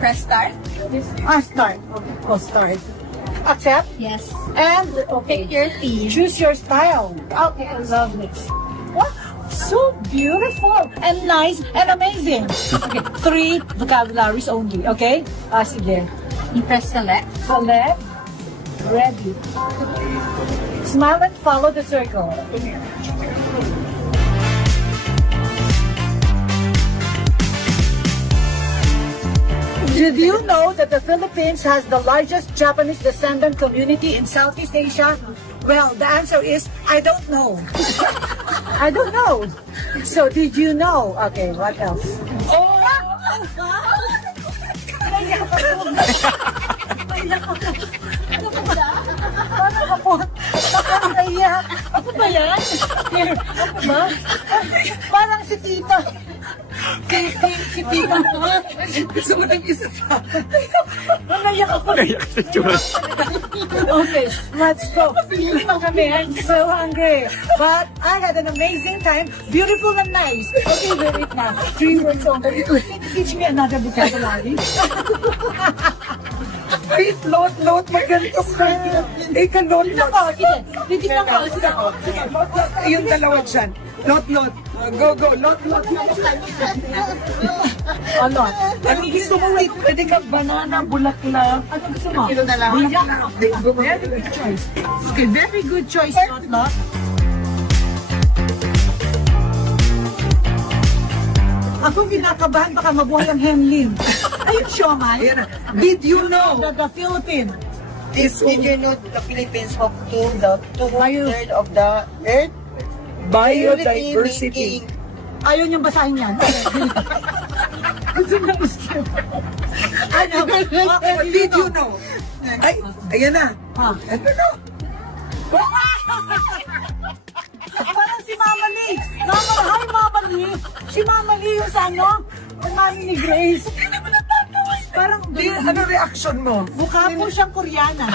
Press start. Start. Okay, go start. Accept? Yes. And, okay. Pick your theme. Choose your style. Okay, I love this. Wow, so beautiful and nice and amazing. Okay, 3 vocabularies only, okay? Sige. You press select. Select. Ready. Smile and follow the circle. Did you know that the Philippines has the largest Japanese descendant community in Southeast Asia? Well, the answer is, I don't know. I don't know. So, did you know? Okay, what else? Oh! Ako ba yan? Ako ba? Parang si Tita. Si Tita. Gusto mo ng isa pa. Nanayak ako. Nanayak si Jules. Okay, let's go. I'm so hungry. But I had an amazing time. Beautiful and nice. Okay, wait now. 3 words only. Teach me another vocabulary. Wait, load, maganto ka. Load. Titignan ko. Sige, yung dalawa dyan. Load. Go, load. Ano? Ano gusto mo? Wait, pwede ka banana, bulaklak. Ano gusto mo? Bulaklak. Very good choice. Okay, very good choice, Lot. Ako kinakabahan, baka mabuhay ang Henlin. Ayun, Siomay. Did you know? The Philippines. Did you know the Philippines have gained the 2/3 of the earth? Biodiversity. Ayaw niyang basahin yan. Gusto niya skip. Ano? Did you know? Ay, ayan na. Ito na. Parang si Mama Lee. Hi, Mama Lee. Si Mama Lee yung sa ano? Ang mami ni Grace. Parang, Ano reaction mo? mukha po siyang Koreana.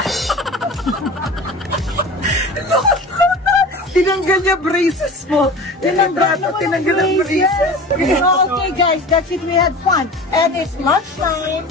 Tinanggal niya braces mo. Tinanggal ang braces. Okay guys, that's it. We had fun. And it's lunchtime.